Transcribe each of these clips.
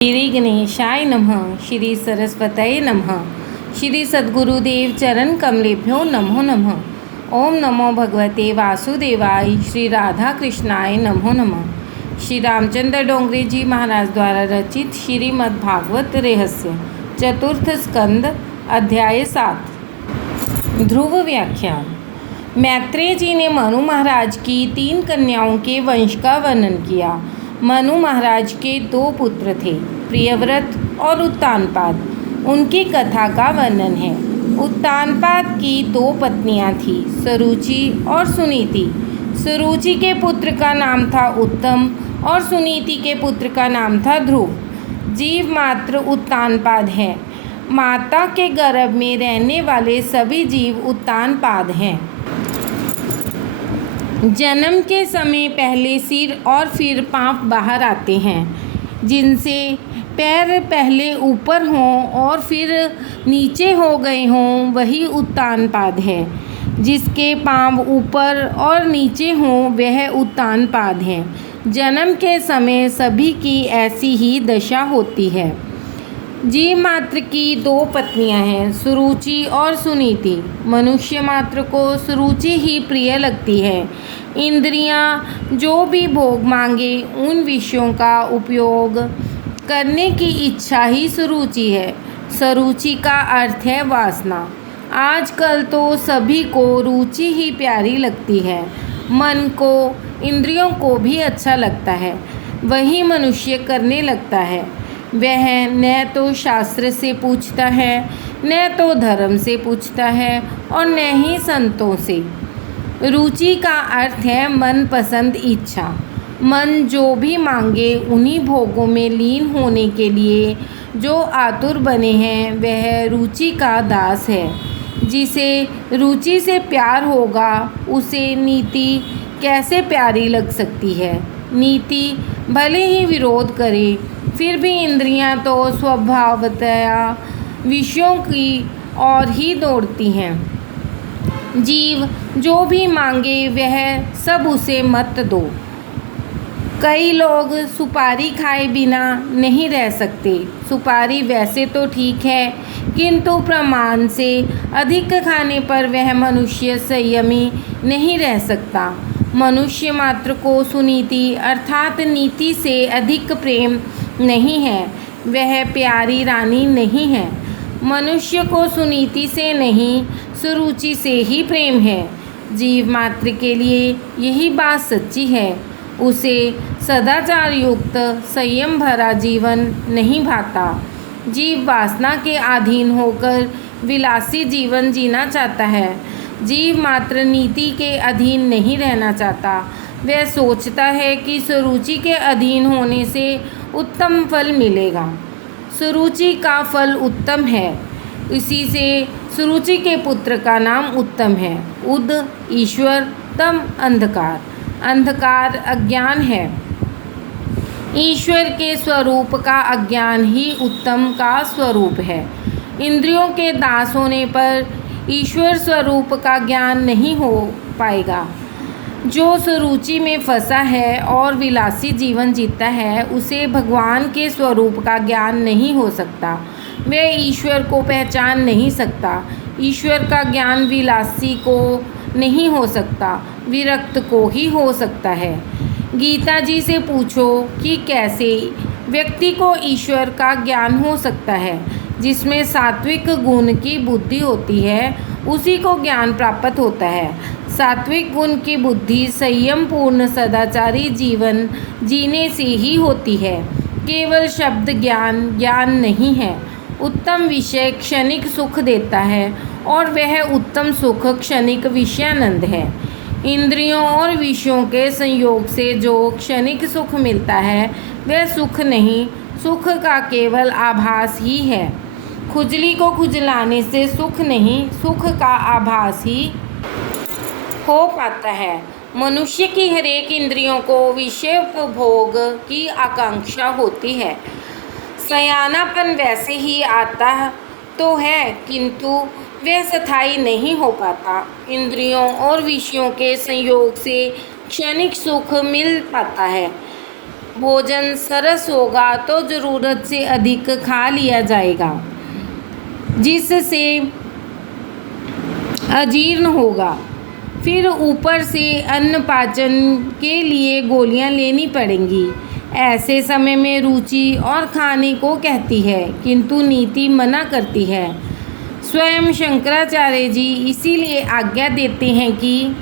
श्री गणेशाय नमः। श्री सरस्वतये नमः। श्री सद्गुरुदेव चरण कमलेभ्यो नमो नमः। ओम नमो भगवते वासुदेवाय। श्री राधा कृष्णाय नमो नमः। श्री रामचंद्र डोंगरे जी महाराज द्वारा रचित श्रीमद् भागवत रहस्य चतुर्थ स्कंद अध्याय 7। ध्रुव व्याख्यान। मैत्रेय जी ने मनु महाराज की 3 कन्याओं के वंश का वर्णन किया। मनु महाराज के 2 पुत्र थे, प्रियव्रत और उत्तानपाद। उनकी कथा का वर्णन है। उत्तानपाद की 2 पत्नियां थीं, सुरुचि और सुनीति। सुरुचि के पुत्र का नाम था उत्तम और सुनीति के पुत्र का नाम था ध्रुव। जीव मात्र उत्तानपाद है। माता के गर्भ में रहने वाले सभी जीव उत्तानपाद हैं। जन्म के समय पहले सिर और फिर पांव बाहर आते हैं। जिनसे पैर पहले ऊपर हों और फिर नीचे हो गए हों, वही उत्तानपाद है। जिसके पांव ऊपर और नीचे हों, वह उत्तानपाद है। जन्म के समय सभी की ऐसी ही दशा होती है। जीव मात्र की 2 पत्नियां हैं, सुरुचि और सुनीति। मनुष्य मात्र को सुरुचि ही प्रिय लगती है। इंद्रियां जो भी भोग मांगे उन विषयों का उपयोग करने की इच्छा ही सुरुचि है। सुरुचि का अर्थ है वासना। आजकल तो सभी को रुचि ही प्यारी लगती है। मन को, इंद्रियों को भी अच्छा लगता है, वही मनुष्य करने लगता है। वह न तो शास्त्र से पूछता है, न तो धर्म से पूछता है और न ही संतों से। रुचि का अर्थ है मनपसंद इच्छा। मन जो भी मांगे उन्हीं भोगों में लीन होने के लिए जो आतुर बने हैं, वह रुचि का दास है। जिसे रुचि से प्यार होगा, उसे नीति कैसे प्यारी लग सकती है। नीति भले ही विरोध करे, फिर भी इंद्रियां तो स्वभावतया विषयों की ओर ही दौड़ती हैं। जीव जो भी मांगे वह सब उसे मत दो। कई लोग सुपारी खाए बिना नहीं रह सकते। सुपारी वैसे तो ठीक है, किंतु प्रमाण से अधिक खाने पर वह मनुष्य संयमी नहीं रह सकता। मनुष्य मात्र को सुनीति अर्थात नीति से अधिक प्रेम नहीं है। वह प्यारी रानी नहीं है। मनुष्य को सुनीति से नहीं, सुरुचि से ही प्रेम है। जीव मात्र के लिए यही बात सच्ची है। उसे सदाचार युक्त संयम भरा जीवन नहीं भाता। जीव वासना के अधीन होकर विलासी जीवन जीना चाहता है। जीव मात्र नीति के अधीन नहीं रहना चाहता। वह सोचता है कि सुरुचि के अधीन होने से उत्तम फल मिलेगा। सुरुचि का फल उत्तम है, इसी से सुरुचि के पुत्र का नाम उत्तम है। उद ईश्वर, तम अंधकार। अंधकार अज्ञान है। ईश्वर के स्वरूप का अज्ञान ही उत्तम का स्वरूप है। इंद्रियों के दास होने पर ईश्वर स्वरूप का ज्ञान नहीं हो पाएगा। जो सुरुचि में फंसा है और विलासी जीवन जीता है, उसे भगवान के स्वरूप का ज्ञान नहीं हो सकता। वह ईश्वर को पहचान नहीं सकता। ईश्वर का ज्ञान विलासी को नहीं हो सकता, विरक्त को ही हो सकता है। गीता जी से पूछो कि कैसे व्यक्ति को ईश्वर का ज्ञान हो सकता है। जिसमें सात्विक गुण की बुद्धि होती है, उसी को ज्ञान प्राप्त होता है। सात्विक गुण की बुद्धि संयम पूर्ण सदाचारी जीवन जीने से ही होती है। केवल शब्द ज्ञान ज्ञान नहीं है। उत्तम विषय क्षणिक सुख देता है और वह उत्तम सुख क्षणिक विषयानंद है। इंद्रियों और विषयों के संयोग से जो क्षणिक सुख मिलता है, वह सुख नहीं, सुख का केवल आभास ही है। खुजली को खुजलाने से सुख नहीं, सुख का आभास ही हो पाता है। मनुष्य की हर एक इंद्रियों को विषय उपभोग की आकांक्षा होती है। सयानापन वैसे ही आता तो है, किंतु वह स्थायी नहीं हो पाता। इंद्रियों और विषयों के संयोग से क्षणिक सुख मिल पाता है, भोजन सरस होगा तो ज़रूरत से अधिक खा लिया जाएगा, जिससे अजीर्ण होगा। फिर ऊपर से अन्न पाचन के लिए गोलियां लेनी पड़ेंगी। ऐसे समय में रुचि और खाने को कहती है, किंतु नीति मना करती है। स्वयं शंकराचार्य जी इसीलिए आज्ञा देते हैं कि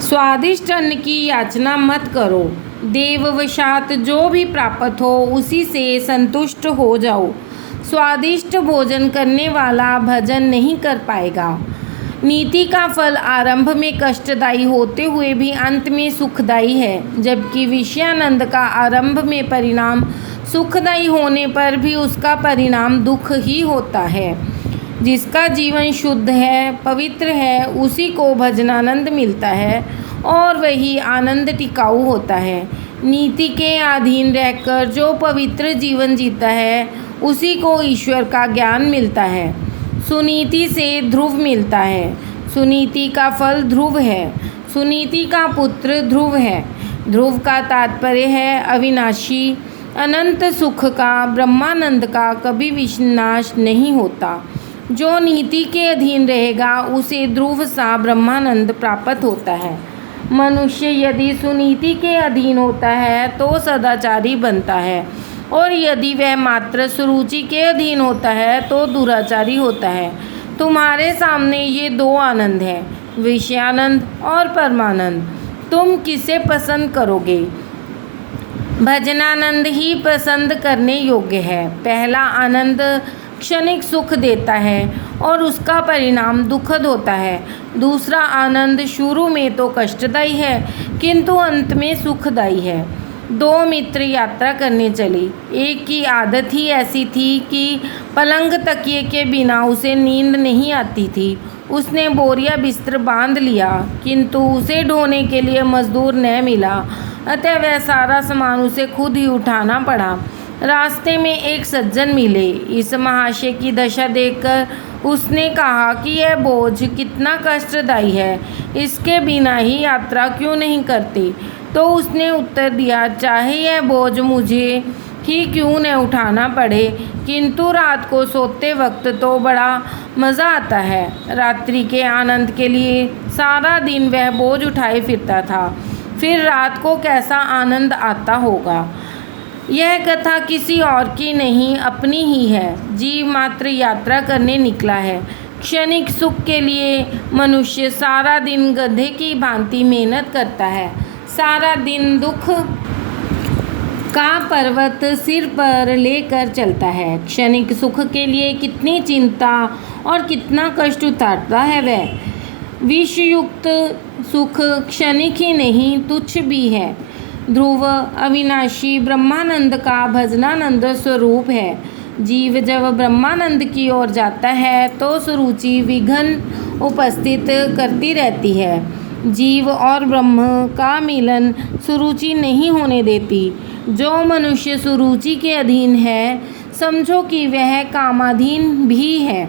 स्वादिष्ट अन्न की याचना मत करो, देववशात जो भी प्राप्त हो उसी से संतुष्ट हो जाओ। स्वादिष्ट भोजन करने वाला भजन नहीं कर पाएगा। नीति का फल आरंभ में कष्टदायी होते हुए भी अंत में सुखदायी है, जबकि विषयानंद का आरंभ में परिणाम सुखदायी होने पर भी उसका परिणाम दुख ही होता है। जिसका जीवन शुद्ध है, पवित्र है, उसी को भजनानंद मिलता है और वही आनंद टिकाऊ होता है। नीति के अधीन रहकर जो पवित्र जीवन जीता है उसी को ईश्वर का ज्ञान मिलता है। सुनीति से ध्रुव मिलता है। सुनीति का फल ध्रुव है। सुनीति का पुत्र ध्रुव है। ध्रुव का तात्पर्य है अविनाशी अनंत सुख का, ब्रह्मानंद का कभी विनाश नहीं होता। जो नीति के अधीन रहेगा उसे ध्रुव सा ब्रह्मानंद प्राप्त होता है। मनुष्य यदि सुनीति के अधीन होता है तो सदाचारी बनता है, और यदि वह मात्र सुरुचि के अधीन होता है तो दुराचारी होता है। तुम्हारे सामने ये दो आनंद हैं, विषयानंद और परमानंद। तुम किसे पसंद करोगे? भजनानंद ही पसंद करने योग्य है। पहला आनंद क्षणिक सुख देता है और उसका परिणाम दुखद होता है। दूसरा आनंद शुरू में तो कष्टदायी है, किंतु अंत में सुखदायी है। दो मित्र यात्रा करने चले। एक की आदत ही ऐसी थी कि पलंग तकिए के बिना उसे नींद नहीं आती थी। उसने बोरिया बिस्तर बांध लिया, किंतु उसे ढोने के लिए मजदूर न मिला, अतः वह सारा सामान उसे खुद ही उठाना पड़ा। रास्ते में एक सज्जन मिले। इस महाशय की दशा देखकर उसने कहा कि यह बोझ कितना कष्टदायी है, इसके बिना ही यात्रा क्यों नहीं करते? तो उसने उत्तर दिया, चाहे यह बोझ मुझे ही क्यों न उठाना पड़े, किंतु रात को सोते वक्त तो बड़ा मज़ा आता है। रात्रि के आनंद के लिए सारा दिन वह बोझ उठाए फिरता था, फिर रात को कैसा आनंद आता होगा। यह कथा किसी और की नहीं, अपनी ही है। जीव मात्र यात्रा करने निकला है। क्षणिक सुख के लिए मनुष्य सारा दिन गधे की भांति मेहनत करता है, सारा दिन दुख का पर्वत सिर पर लेकर चलता है। क्षणिक सुख के लिए कितनी चिंता और कितना कष्ट उतारता है वह। विषयुक्त सुख क्षणिक ही नहीं, तुच्छ भी है। ध्रुव अविनाशी ब्रह्मानंद का भजनानंद स्वरूप है। जीव जब ब्रह्मानंद की ओर जाता है तो सुरुचि विघ्न उपस्थित करती रहती है। जीव और ब्रह्म का मिलन सुरुचि नहीं होने देती। जो मनुष्य सुरुचि के अधीन है, समझो कि वह कामाधीन भी है।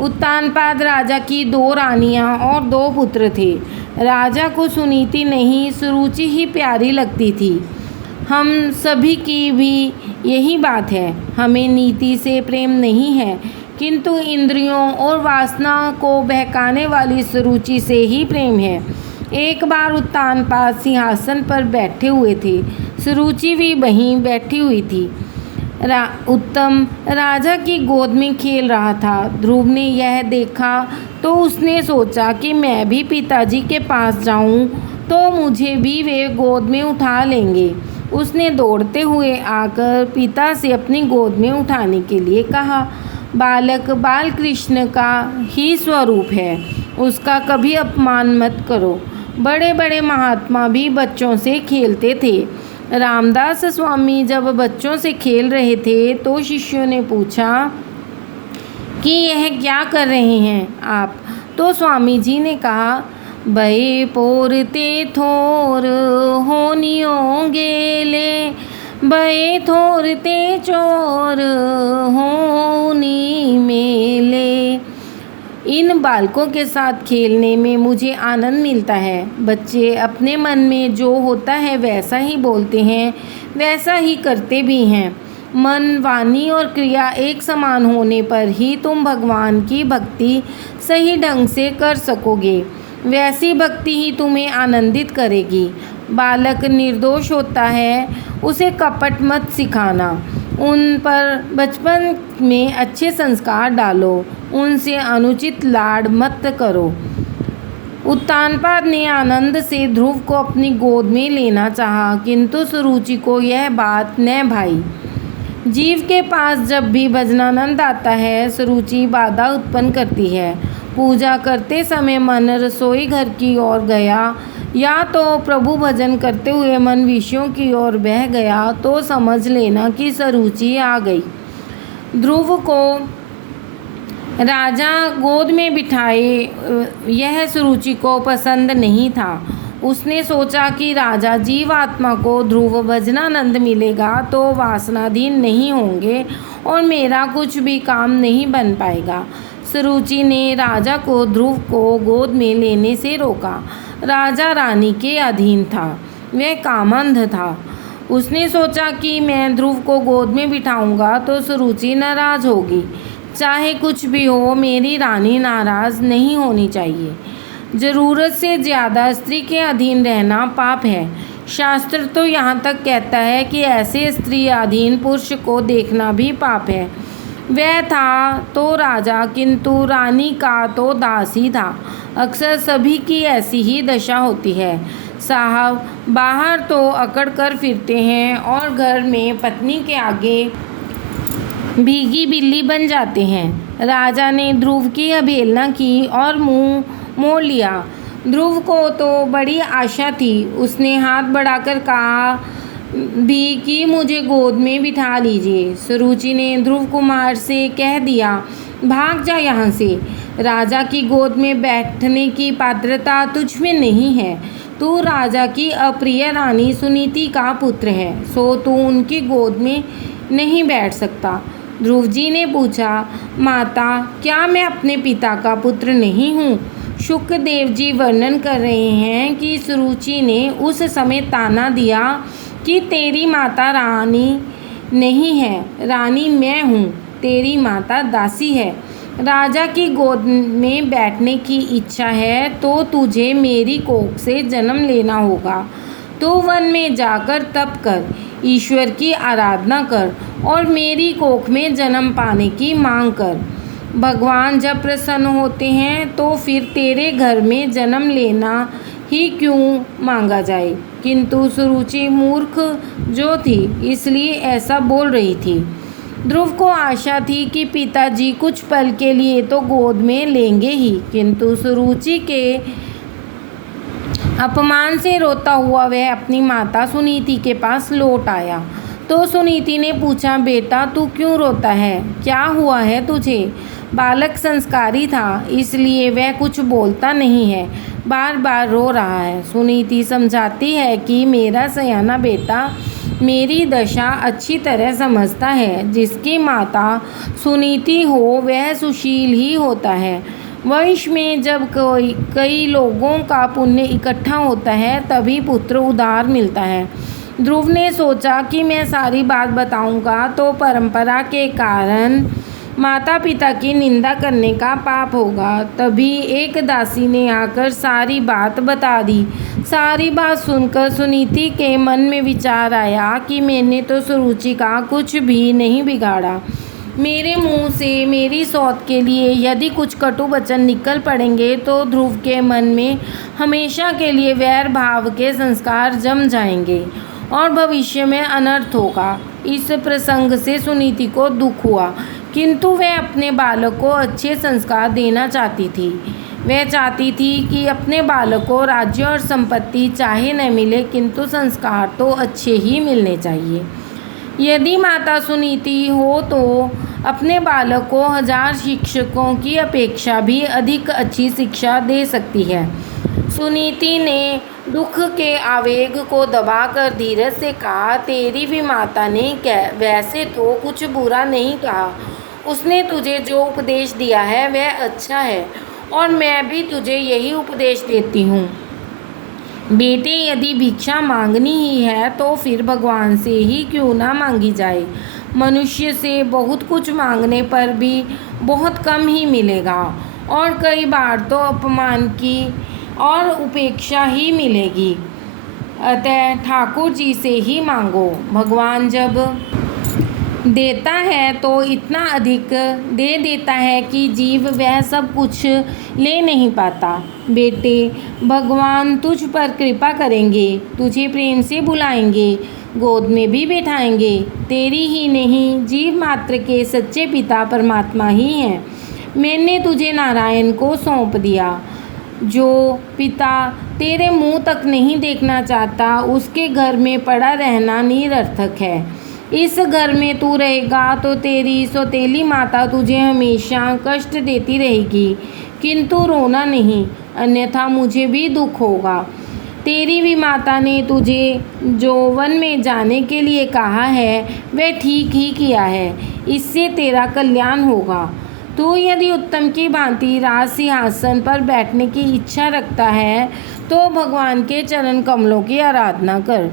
उत्तानपाद राजा की 2 रानियां और 2 पुत्र थे। राजा को सुनीति नहीं, सुरुचि ही प्यारी लगती थी। हम सभी की भी यही बात है। हमें नीति से प्रेम नहीं है, किंतु इंद्रियों और वासना को बहकाने वाली सुरुचि से ही प्रेम है। एक बार उत्तानपाद सिंहासन पर बैठे हुए थे। सुरुचि भी वहीं बैठी हुई थी। उत्तम राजा की गोद में खेल रहा था। ध्रुव ने यह देखा तो उसने सोचा कि मैं भी पिताजी के पास जाऊं तो मुझे भी वे गोद में उठा लेंगे। उसने दौड़ते हुए आकर पिता से अपनी गोद में उठाने के लिए कहा। बालक बालकृष्ण का ही स्वरूप है, उसका कभी अपमान मत करो। बड़े बड़े महात्मा भी बच्चों से खेलते थे। रामदास स्वामी जब बच्चों से खेल रहे थे तो शिष्यों ने पूछा कि यह क्या कर रहे हैं आप? तो स्वामी जी ने कहा, बये पोरते थोर होनियों गेले, बये थोरते चोर होनी मेले। इन बालकों के साथ खेलने में मुझे आनंद मिलता है। बच्चे अपने मन में जो होता है वैसा ही बोलते हैं। वैसा ही करते भी हैं। मन, वाणी और क्रिया एक समान होने पर ही तुम भगवान की भक्ति सही ढंग से कर सकोगे। वैसी भक्ति ही तुम्हें आनंदित करेगी। बालक निर्दोष होता है, उसे कपट मत सिखाना। उन पर बचपन में अच्छे संस्कार डालो, उनसे अनुचित लाड मत करो। उत्तानपाद ने आनंद से ध्रुव को अपनी गोद में लेना चाहा, किंतु सुरुचि को यह बात न भाई। जीव के पास जब भी भजनानंद आता है, सुरुचि बाधा उत्पन्न करती है। पूजा करते समय मन रसोई घर की ओर गया या तो प्रभु भजन करते हुए मन विषयों की ओर बह गया तो समझ लेना कि सुरुचि आ गई। ध्रुव को राजा गोद में बिठाए यह सुरुचि को पसंद नहीं था। उसने सोचा कि राजा जीवात्मा को ध्रुव भजनानंद मिलेगा तो वासनाधीन नहीं होंगे और मेरा कुछ भी काम नहीं बन पाएगा। सुरुचि ने राजा को ध्रुव को गोद में लेने से रोका। राजा रानी के अधीन था, वह कामंध था। उसने सोचा कि मैं ध्रुव को गोद में बिठाऊंगा तो सुरुचि नाराज होगी। चाहे कुछ भी हो, मेरी रानी नाराज नहीं होनी चाहिए। ज़रूरत से ज़्यादा स्त्री के अधीन रहना पाप है। शास्त्र तो यहाँ तक कहता है कि ऐसे स्त्री अधीन पुरुष को देखना भी पाप है। वह था तो राजा, किंतु रानी का तो दास ही था। अक्सर सभी की ऐसी ही दशा होती है साहब। बाहर तो अकड़ कर फिरते हैं और घर में पत्नी के आगे भीगी बिल्ली बन जाते हैं। राजा ने ध्रुव की अवहेलना की और मुंह मोड़ लिया। ध्रुव को तो बड़ी आशा थी। उसने हाथ बढ़ाकर कहा भी कि मुझे गोद में बिठा लीजिए। सुरुचि ने ध्रुव कुमार से कह दिया, भाग जा यहाँ से। राजा की गोद में बैठने की पात्रता तुझ में नहीं है। तू राजा की अप्रिय रानी सुनीति का पुत्र है, सो तू उनकी गोद में नहीं बैठ सकता। ध्रुव जी ने पूछा, माता, क्या मैं अपने पिता का पुत्र नहीं हूँ? शुकदेव जी वर्णन कर रहे हैं कि सुरुचि ने उस समय ताना दिया कि तेरी माता रानी नहीं है, रानी मैं हूँ, तेरी माता दासी है। राजा की गोद में बैठने की इच्छा है तो तुझे मेरी कोख से जन्म लेना होगा। तो वन में जाकर तप कर, ईश्वर की आराधना कर और मेरी कोख में जन्म पाने की मांग कर। भगवान जब प्रसन्न होते हैं तो फिर तेरे घर में जन्म लेना ही क्यों मांगा जाए। किंतु सुरुचि मूर्ख जो थी इसलिए ऐसा बोल रही थी। ध्रुव को आशा थी कि पिताजी कुछ पल के लिए तो गोद में लेंगे ही, किंतु सुरुचि के अपमान से रोता हुआ वह अपनी माता सुनीति के पास लौट आया। तो सुनीति ने पूछा, बेटा तू क्यों रोता है, क्या हुआ है तुझे? बालक संस्कारी था इसलिए वह कुछ बोलता नहीं है, बार बार रो रहा है। सुनीति समझाती है कि मेरा सयाना बेटा मेरी दशा अच्छी तरह समझता है। जिसकी माता सुनीति हो वह सुशील ही होता है। वंश में जब कई लोगों का पुण्य इकट्ठा होता है तभी पुत्र उदार मिलता है। ध्रुव ने सोचा कि मैं सारी बात बताऊंगा तो परंपरा के कारण माता पिता की निंदा करने का पाप होगा। तभी एक दासी ने आकर सारी बात बता दी। सारी बात सुनकर सुनीति के मन में विचार आया कि मैंने तो सुरुचि का कुछ भी नहीं बिगाड़ा। मेरे मुंह से मेरी सौत के लिए यदि कुछ कटु वचन निकल पड़ेंगे तो ध्रुव के मन में हमेशा के लिए वैर भाव के संस्कार जम जाएंगे और भविष्य में अनर्थ होगा। इस प्रसंग से सुनीति को दुख हुआ, किंतु वह अपने बालक को अच्छे संस्कार देना चाहती थी। वह चाहती थी कि अपने बालक को राज्य और संपत्ति चाहे न मिले, किंतु संस्कार तो अच्छे ही मिलने चाहिए। यदि माता सुनीति हो तो अपने बालक को 1000 शिक्षकों की अपेक्षा भी अधिक अच्छी शिक्षा दे सकती है। सुनीति ने दुख के आवेग को दबाकर धीरज से कहा, तेरी भी माता ने वैसे तो कुछ बुरा नहीं कहा। उसने तुझे जो उपदेश दिया है वह अच्छा है और मैं भी तुझे यही उपदेश देती हूँ। बेटे, यदि भिक्षा मांगनी ही है तो फिर भगवान से ही क्यों ना मांगी जाए। मनुष्य से बहुत कुछ मांगने पर भी बहुत कम ही मिलेगा और कई बार तो अपमान की और उपेक्षा ही मिलेगी। अतः ठाकुर जी से ही मांगो। भगवान जब देता है तो इतना अधिक दे देता है कि जीव वह सब कुछ ले नहीं पाता। बेटे, भगवान तुझ पर कृपा करेंगे, तुझे प्रेम से बुलाएंगे, गोद में भी बैठाएंगे। तेरी ही नहीं, जीव मात्र के सच्चे पिता परमात्मा ही हैं। मैंने तुझे नारायण को सौंप दिया। जो पिता तेरे मुंह तक नहीं देखना चाहता, उसके घर में पड़ा रहना निरर्थक है। इस घर में तू रहेगा तो तेरी सौतेली माता तुझे हमेशा कष्ट देती रहेगी, किंतु रोना नहीं, अन्यथा मुझे भी दुख होगा। तेरी भी माता ने तुझे जो वन में जाने के लिए कहा है वह ठीक ही किया है, इससे तेरा कल्याण होगा। तू यदि उत्तम की भांति राज सिंहासन पर बैठने की इच्छा रखता है तो भगवान के चरण कमलों की आराधना कर।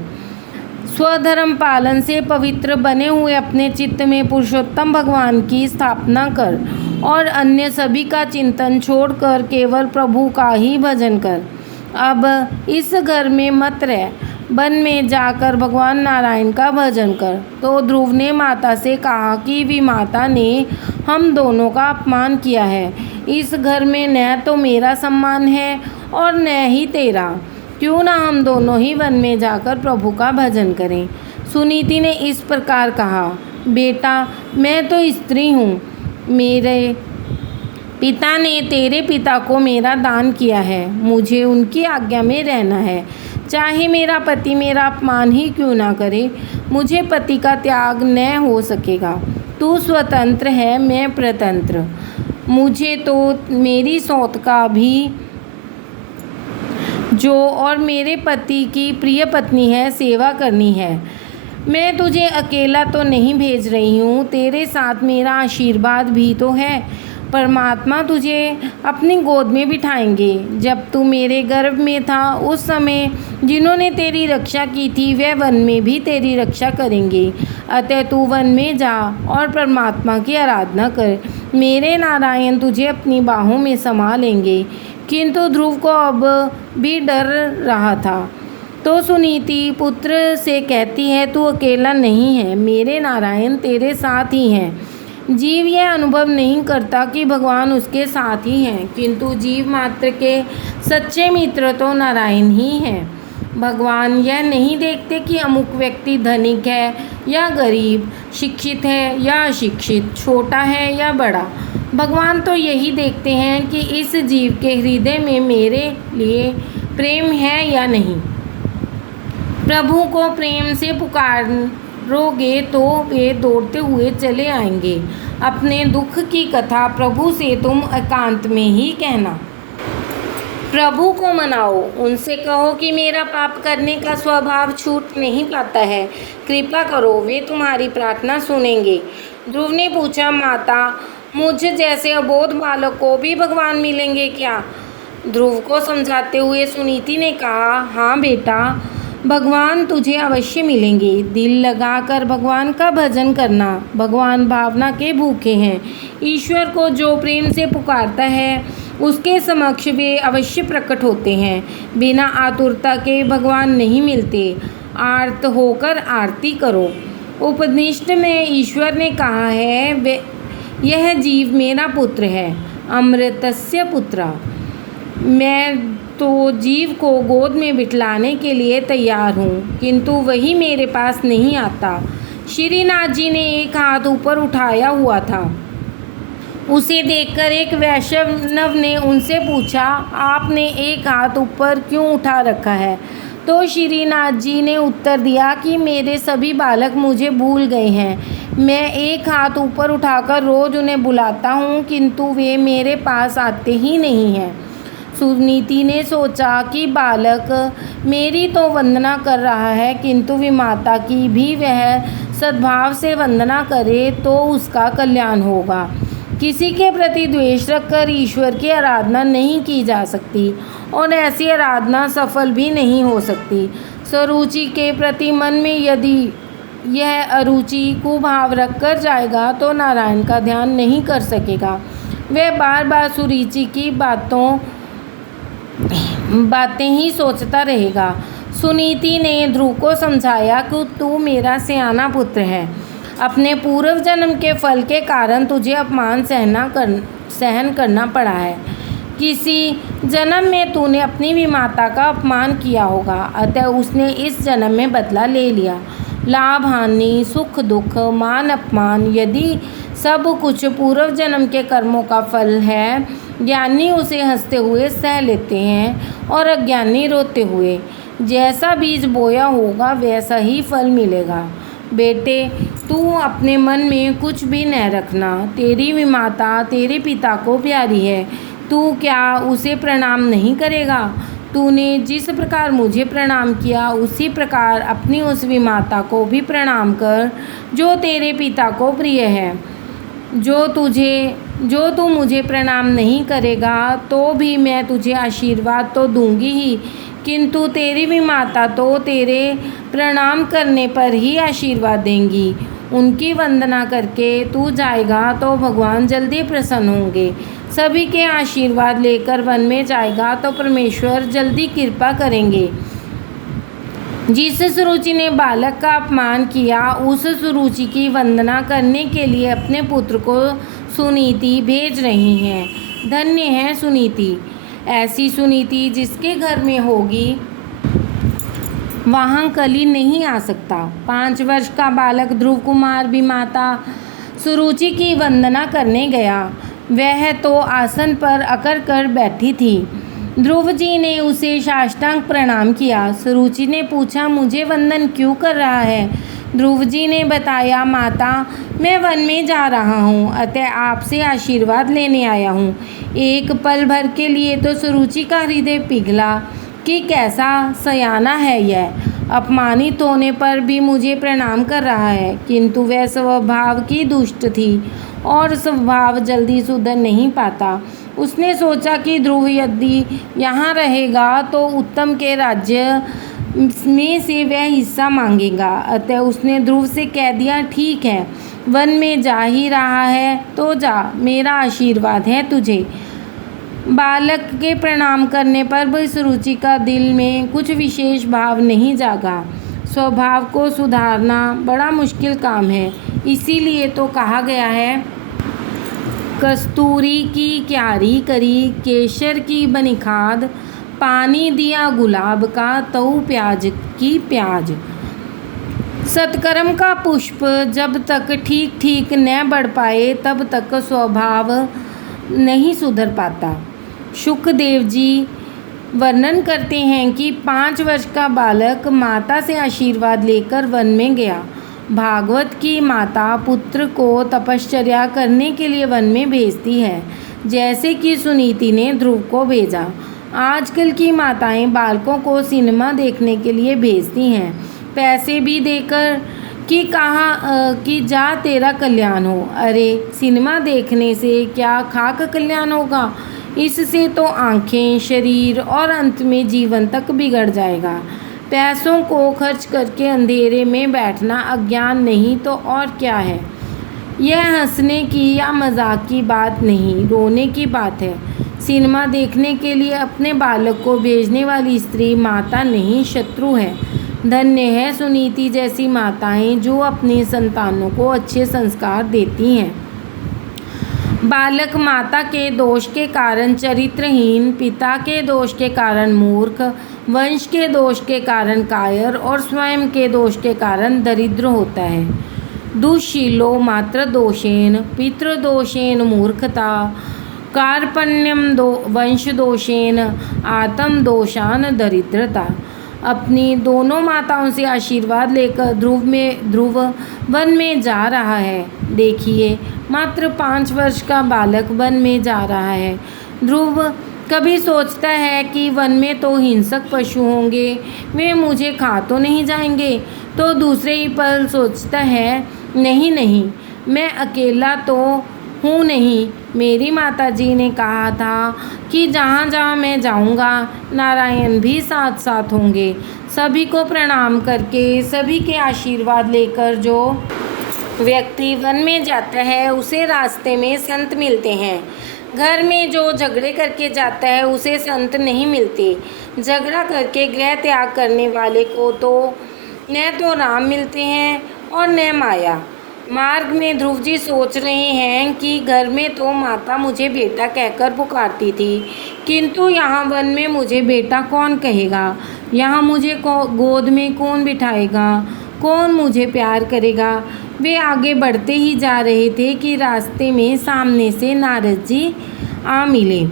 स्वधर्म पालन से पवित्र बने हुए अपने चित्त में पुरुषोत्तम भगवान की स्थापना कर और अन्य सभी का चिंतन छोड़कर केवल प्रभु का ही भजन कर। अब इस घर में मत रह, वन में जाकर भगवान नारायण का भजन कर। तो ध्रुव ने माता से कहा कि विमाता ने हम दोनों का अपमान किया है। इस घर में न तो मेरा सम्मान है और न ही तेरा। क्यों ना हम दोनों ही वन में जाकर प्रभु का भजन करें। सुनीति ने इस प्रकार कहा, बेटा, मैं तो स्त्री हूँ। मेरे पिता ने तेरे पिता को मेरा दान किया है, मुझे उनकी आज्ञा में रहना है। चाहे मेरा पति मेरा अपमान ही क्यों ना करे, मुझे पति का त्याग न हो सकेगा। तू स्वतंत्र है, मैं प्रतंत्र। मुझे तो मेरी सौत का भी जो और मेरे पति की प्रिय पत्नी है सेवा करनी है। मैं तुझे अकेला तो नहीं भेज रही हूँ, तेरे साथ मेरा आशीर्वाद भी तो है। परमात्मा तुझे अपनी गोद में बिठाएंगे। जब तू मेरे गर्भ में था उस समय जिन्होंने तेरी रक्षा की थी वह वन में भी तेरी रक्षा करेंगे। अतः तू वन में जा और परमात्मा की आराधना कर। मेरे नारायण तुझे अपनी बाहों में समा लेंगे। किंतु ध्रुव को अब भी डर रहा था। तो सुनीति पुत्र से कहती है, तू अकेला नहीं है, मेरे नारायण तेरे साथ ही हैं। जीव यह अनुभव नहीं करता कि भगवान उसके साथ ही हैं, किंतु जीव मात्र के सच्चे मित्र तो नारायण ही हैं। भगवान यह नहीं देखते कि अमुक व्यक्ति धनिक है या गरीब, शिक्षित है या अशिक्षित, छोटा है या बड़ा। भगवान तो यही देखते हैं कि इस जीव के हृदय में मेरे लिए प्रेम है या नहीं। प्रभु को प्रेम से पुकारोगे तो वे दौड़ते हुए चले आएंगे। अपने दुख की कथा प्रभु से तुम एकांत में ही कहना। प्रभु को मनाओ, उनसे कहो कि मेरा पाप करने का स्वभाव छूट नहीं पाता है, कृपा करो, वे तुम्हारी प्रार्थना सुनेंगे। ध्रुव ने पूछा, माता, मुझ जैसे अबोध बालक को भी भगवान मिलेंगे क्या? ध्रुव को समझाते हुए सुनीति ने कहा, हाँ बेटा, भगवान तुझे अवश्य मिलेंगे। दिल लगाकर भगवान का भजन करना। भगवान भावना के भूखे हैं। ईश्वर को जो प्रेम से पुकारता है उसके समक्ष वे अवश्य प्रकट होते हैं। बिना आतुरता के भगवान नहीं मिलते। आर्त होकर आरती करो। उपनिषद में ईश्वर ने कहा है, यह जीव मेरा पुत्र है, अमृतस्य पुत्र। मैं तो जीव को गोद में बिठलाने के लिए तैयार हूँ, किंतु वही मेरे पास नहीं आता। श्रीनाथ जी ने एक हाथ ऊपर उठाया हुआ था। उसे देखकर एक वैष्णव ने उनसे पूछा, आपने एक हाथ ऊपर क्यों उठा रखा है? तो श्रीनाथ जी ने उत्तर दिया कि मेरे सभी बालक मुझे भूल गए हैं। मैं एक हाथ ऊपर उठाकर रोज़ उन्हें बुलाता हूँ, किंतु वे मेरे पास आते ही नहीं हैं। सुनीति ने सोचा कि बालक मेरी तो वंदना कर रहा है, किंतु विमाता की भी वह सद्भाव से वंदना करे तो उसका कल्याण होगा। किसी के प्रति द्वेष रखकर ईश्वर की आराधना नहीं की जा सकती और ऐसी आराधना सफल भी नहीं हो सकती। स्वरुचि के प्रति मन में यदि यह अरुचि कुभाव रखकर जाएगा तो नारायण का ध्यान नहीं कर सकेगा। वह बार बार सुरुचि की बातें ही सोचता रहेगा। सुनीति ने ध्रुव को समझाया कि तू मेरा सियाना पुत्र है। अपने पूर्व जन्म के फल के कारण तुझे अपमान सहन करना पड़ा है। किसी जन्म में तूने अपनी भी माता का अपमान किया होगा, अतः उसने इस जन्म में बदला ले लिया। लाभ हानि, सुख दुख, मान अपमान, यदि सब कुछ पूर्व जन्म के कर्मों का फल है, ज्ञानी उसे हंसते हुए सह लेते हैं और अज्ञानी रोते हुए। जैसा बीज बोया होगा वैसा ही फल मिलेगा। बेटे, तू अपने मन में कुछ भी न रखना। तेरी भी माता तेरे पिता को प्यारी है। तू क्या उसे प्रणाम नहीं करेगा? तूने जिस प्रकार मुझे प्रणाम किया उसी प्रकार अपनी उस विमाता को भी प्रणाम कर जो तेरे पिता को प्रिय है। जो तू मुझे प्रणाम नहीं करेगा तो भी मैं तुझे आशीर्वाद तो दूंगी ही, किंतु तेरी भी माता तो तेरे प्रणाम करने पर ही आशीर्वाद देंगी। उनकी वंदना करके तू जाएगा तो भगवान जल्दी प्रसन्न होंगे। सभी के आशीर्वाद लेकर वन में जाएगा तो परमेश्वर जल्दी कृपा करेंगे। जिस सुरुचि ने बालक का अपमान किया उस सुरुचि की वंदना करने के लिए अपने पुत्र को सुनीति भेज रही हैं। धन्य है सुनीति। ऐसी सुनीति जिसके घर में होगी वहाँ कली नहीं आ सकता। 5 वर्ष का बालक ध्रुव कुमार भी माता सुरुचि की वंदना करने गया। वह तो आसन पर अकड़ कर बैठी थी। ध्रुव जी ने उसे साष्टांग प्रणाम किया। सुरुचि ने पूछा, मुझे वंदन क्यों कर रहा है? ध्रुव जी ने बताया, माता, मैं वन में जा रहा हूँ, अतः आपसे आशीर्वाद लेने आया हूँ। एक पल भर के लिए तो सुरुचि का हृदय पिघला कि कैसा सयाना है यह। अपमानित होने पर भी मुझे प्रणाम कर रहा है, किंतु वह स्वभाव की दुष्ट थी और स्वभाव जल्दी सुधर नहीं पाता। उसने सोचा कि ध्रुव यदि यहाँ रहेगा तो उत्तम के राज्य में से वह हिस्सा मांगेगा। अतः उसने ध्रुव से कह दिया, ठीक है, वन में जा ही रहा है तो जा, मेरा आशीर्वाद है तुझे। बालक के प्रणाम करने पर भी सुरुचि का दिल में कुछ विशेष भाव नहीं जागा। स्वभाव को सुधारना बड़ा मुश्किल काम है। इसीलिए तो कहा गया है, कस्तूरी की क्यारी करी, केसर की बनी खाद, पानी दिया गुलाब का, तऊ प्याज की प्याज। सत्कर्म का पुष्प जब तक ठीक ठीक न बढ़ पाए तब तक स्वभाव नहीं सुधर पाता। शुकदेव जी वर्णन करते हैं कि 5 वर्ष का बालक माता से आशीर्वाद लेकर वन में गया। भागवत की माता पुत्र को तपश्चर्या करने के लिए वन में भेजती है, जैसे कि सुनीति ने ध्रुव को भेजा। आजकल की माताएं बालकों को सिनेमा देखने के लिए भेजती हैं, पैसे भी देकर कि कहा कि जा तेरा कल्याण हो। अरे, सिनेमा देखने से क्या खाक कल्याण होगा? इससे तो आँखें, शरीर और अंत में जीवन तक बिगड़ जाएगा। पैसों को खर्च करके अंधेरे में बैठना अज्ञान नहीं तो और क्या है। यह हंसने की या मजाक की बात नहीं, रोने की बात है। सिनेमा देखने के लिए अपने बालक को भेजने वाली स्त्री माता नहीं, शत्रु है। धन्य है सुनीति जैसी माताएं जो अपनी संतानों को अच्छे संस्कार देती हैं। बालक माता के दोष के कारण चरित्रहीन, पिता के दोष के कारण मूर्ख, वंश के दोष के कारण कायर और स्वयं के दोष के कारण दरिद्र होता है। दुःशीलो मात्र दोषेण, पितृदोषेण मूर्खता, कार्पण्यम वंश दोषेण, आत्म दोषान दरिद्रता। अपनी दोनों माताओं से आशीर्वाद लेकर ध्रुव वन में जा रहा है। देखिए, मात्र 5 वर्ष का बालक वन में जा रहा है। ध्रुव कभी सोचता है कि वन में तो हिंसक पशु होंगे, वे मुझे खा तो नहीं जाएंगे, तो दूसरे ही पल सोचता है, नहीं नहीं, मैं अकेला तो हूँ नहीं। मेरी माताजी ने कहा था कि जहाँ जहाँ मैं जाऊँगा नारायण भी साथ साथ होंगे। सभी को प्रणाम करके सभी के आशीर्वाद लेकर जो व्यक्ति वन में जाता है उसे रास्ते में संत मिलते हैं। घर में जो झगड़े करके जाता है उसे संत नहीं मिलते। झगड़ा करके गृह त्याग करने वाले को तो न तो राम मिलते हैं और न माया। मार्ग में ध्रुव जी सोच रहे हैं कि घर में तो माता मुझे बेटा कहकर पुकारती थी, किंतु यहाँ वन में मुझे बेटा कौन कहेगा। यहाँ मुझे गोद में कौन बिठाएगा, कौन मुझे प्यार करेगा। वे आगे बढ़ते ही जा रहे थे कि रास्ते में सामने से नारद जी आ मिले।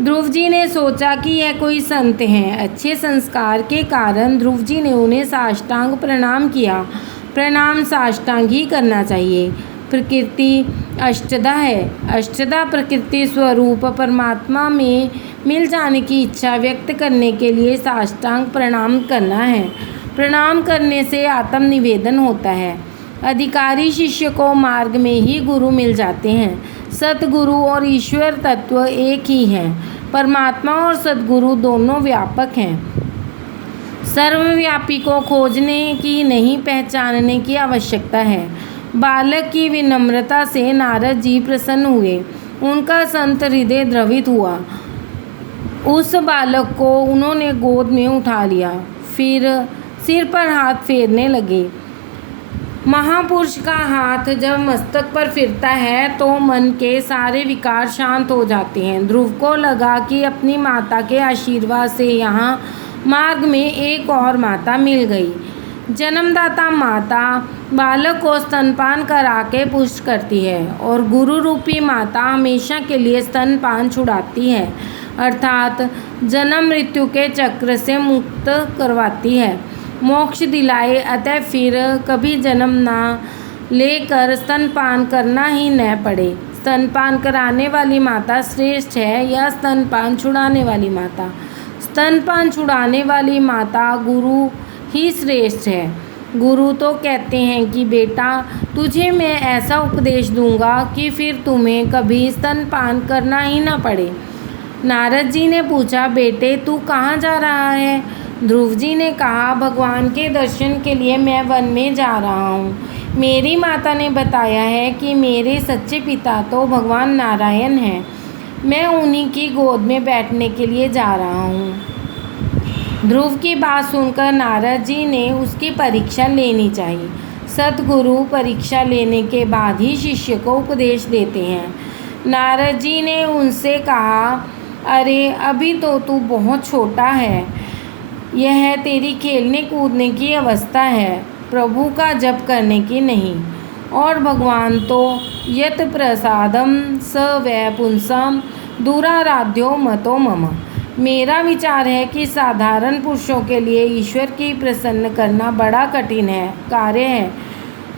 ध्रुव जी ने सोचा कि यह कोई संत हैं। अच्छे संस्कार के कारण ध्रुव जी ने उन्हें साष्टांग प्रणाम किया। प्रणाम साष्टांग ही करना चाहिए। प्रकृति अष्टधा है। अष्टधा प्रकृति स्वरूप परमात्मा में मिल जाने की इच्छा व्यक्त करने के लिए साष्टांग प्रणाम करना है। प्रणाम करने से आत्मनिवेदन होता है। अधिकारी शिष्य को मार्ग में ही गुरु मिल जाते हैं। सतगुरु और ईश्वर तत्व एक ही हैं। परमात्मा और सतगुरु दोनों व्यापक हैं। सर्वव्यापी को खोजने की नहीं, पहचानने की आवश्यकता है। बालक की विनम्रता से नारद जी प्रसन्न हुए। उनका संत हृदय द्रवित हुआ। उस बालक को उन्होंने गोद में उठा लिया, फिर सिर पर हाथ फेरने लगे। महापुरुष का हाथ जब मस्तक पर फिरता है तो मन के सारे विकार शांत हो जाते हैं। ध्रुव को लगा कि अपनी माता के आशीर्वाद से यहाँ मार्ग में एक और माता मिल गई। जन्मदाता माता बालक को स्तनपान करा के पुष्ट करती है और गुरु रूपी माता हमेशा के लिए स्तनपान छुड़ाती है, अर्थात जन्म मृत्यु के चक्र से मुक्त करवाती है, मोक्ष दिलाए। अतः फिर कभी जन्म ना लेकर स्तनपान करना ही न पड़े। स्तनपान कराने वाली माता श्रेष्ठ है या स्तनपान छुड़ाने वाली माता? स्तनपान छुड़ाने वाली माता गुरु ही श्रेष्ठ है। गुरु तो कहते हैं कि बेटा तुझे मैं ऐसा उपदेश दूंगा कि फिर तुम्हें कभी स्तनपान करना ही ना पड़े। नारद जी ने पूछा, बेटे तू कहाँ जा रहा है? ध्रुव जी ने कहा, भगवान के दर्शन के लिए मैं वन में जा रहा हूँ। मेरी माता ने बताया है कि मेरे सच्चे पिता तो भगवान नारायण हैं। मैं उन्हीं की गोद में बैठने के लिए जा रहा हूँ। ध्रुव की बात सुनकर नारद जी ने उसकी परीक्षा लेनी चाहिए। सतगुरु परीक्षा लेने के बाद ही शिष्य को उपदेश देते हैं। नारद जी ने उनसे कहा, अरे अभी तो तू बहुत छोटा है, यह तेरी खेलने कूदने की अवस्था है, प्रभु का जप करने की नहीं। और भगवान तो यत प्रसादम स वै पुंसम दूराराध्यो मतो मम। मेरा विचार है कि साधारण पुरुषों के लिए ईश्वर की प्रसन्न करना बड़ा कठिन कार्य है।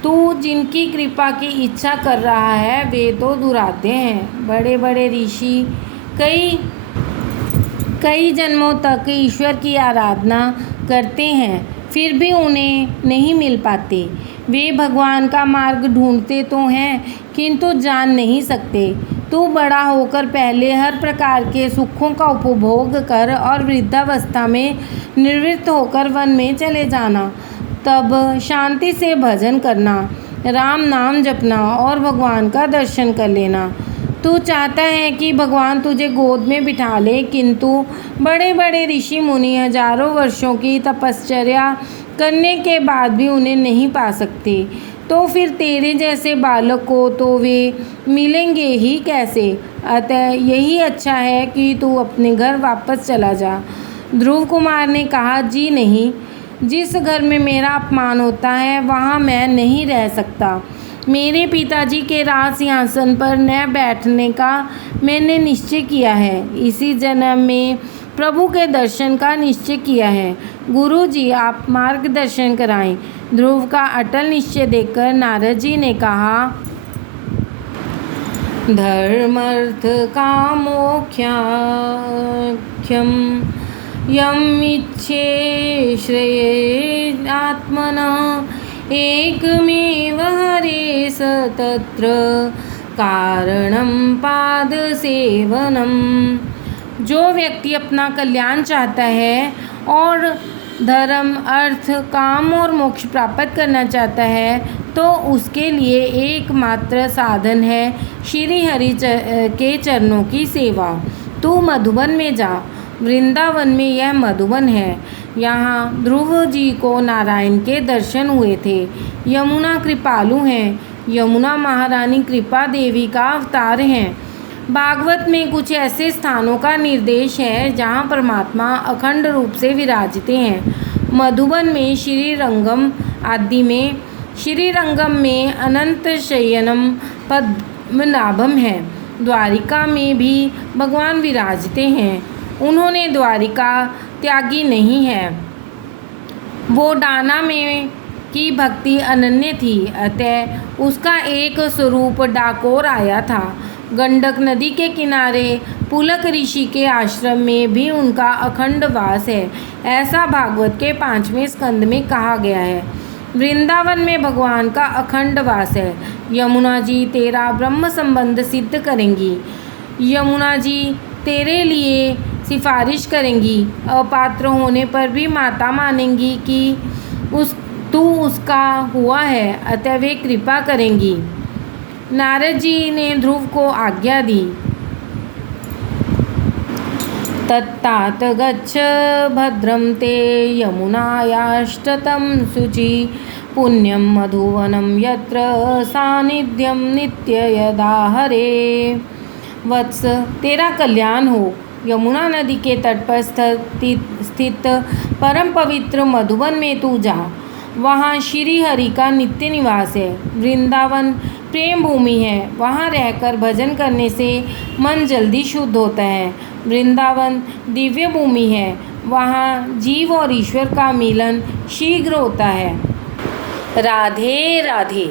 तू जिनकी कृपा की इच्छा कर रहा है वे तो दुराध्य हैं। बड़े बड़े ऋषि कई जन्मों तक ईश्वर की आराधना करते हैं, फिर भी उन्हें नहीं मिल पाते। वे भगवान का मार्ग ढूंढते तो हैं किंतु जान नहीं सकते। तू बड़ा होकर पहले हर प्रकार के सुखों का उपभोग कर और वृद्धावस्था में निवृत्त होकर वन में चले जाना। तब शांति से भजन करना, राम नाम जपना और भगवान का दर्शन कर लेना। तू चाहता है कि भगवान तुझे गोद में बिठा ले, किंतु बड़े बड़े ऋषि मुनि हजारों वर्षों की तपश्चर्या करने के बाद भी उन्हें नहीं पा सकते, तो फिर तेरे जैसे बालक को तो वे मिलेंगे ही कैसे? अतः यही अच्छा है कि तू अपने घर वापस चला जा। ध्रुव कुमार ने कहा, जी नहीं, जिस घर में मेरा अपमान होता है वहाँ मैं नहीं रह सकता। मेरे पिताजी के राज सिंहासन पर न बैठने का मैंने निश्चय किया है। इसी जन्म में प्रभु के दर्शन का निश्चय किया है। गुरु जी आप मार्गदर्शन कराएं। ध्रुव का अटल निश्चय देखकर नारद जी ने कहा, धर्मर्थ कामोख्याख्यम यम इच्छे श्रेये आत्मना एकमेव हरे स तत्र कारणं पादसेवनम। जो व्यक्ति अपना कल्याण चाहता है और धर्म, अर्थ, काम और मोक्ष प्राप्त करना चाहता है तो उसके लिए एकमात्र साधन है श्री हरि के चरणों की सेवा। तू मधुबन में जा, वृंदावन में यह मधुबन है। यहाँ ध्रुव जी को नारायण के दर्शन हुए थे। यमुना कृपालु हैं। यमुना महारानी कृपा देवी का अवतार हैं। भागवत में कुछ ऐसे स्थानों का निर्देश है जहाँ परमात्मा अखंड रूप से विराजते हैं। मधुबन में श्री रंगम आदि में, श्री रंगम में अनंत शयनम पद्मनाभम है। द्वारिका में भी भगवान विराजते हैं। उन्होंने द्वारिका त्यागी नहीं है। वो डाना में की भक्ति अनन्य थी, अतः उसका एक स्वरूप डाकोर आया था। गंडक नदी के किनारे पुलक ऋषि के आश्रम में भी उनका अखंड वास है, ऐसा भागवत के 5वें स्कंद में कहा गया है। वृंदावन में भगवान का अखंड वास है। यमुना जी तेरा ब्रह्म संबंध सिद्ध करेंगी। यमुना जी तेरे लिए सिफारिश करेंगी। अपात्र होने पर भी माता मानेंगी कि तू उसका हुआ है, अतः वे कृपा करेंगी। नारद जी ने ध्रुव को आज्ञा दी। तत्तात गच्छ भद्रं ते यमुनायाष्टतं शुचि पुण्यं मधुवनं यत्र सानिध्यं नित्य यदा हरे। वत्स, तेरा कल्याण हो। यमुना नदी के तट पर स्थित परम पवित्र मधुबन में तू जा। वहाँ श्री हरि का नित्य निवास है। वृंदावन प्रेम भूमि है। वहाँ रहकर भजन करने से मन जल्दी शुद्ध होता है। वृंदावन दिव्य भूमि है। वहाँ जीव और ईश्वर का मिलन शीघ्र होता है। राधे राधे।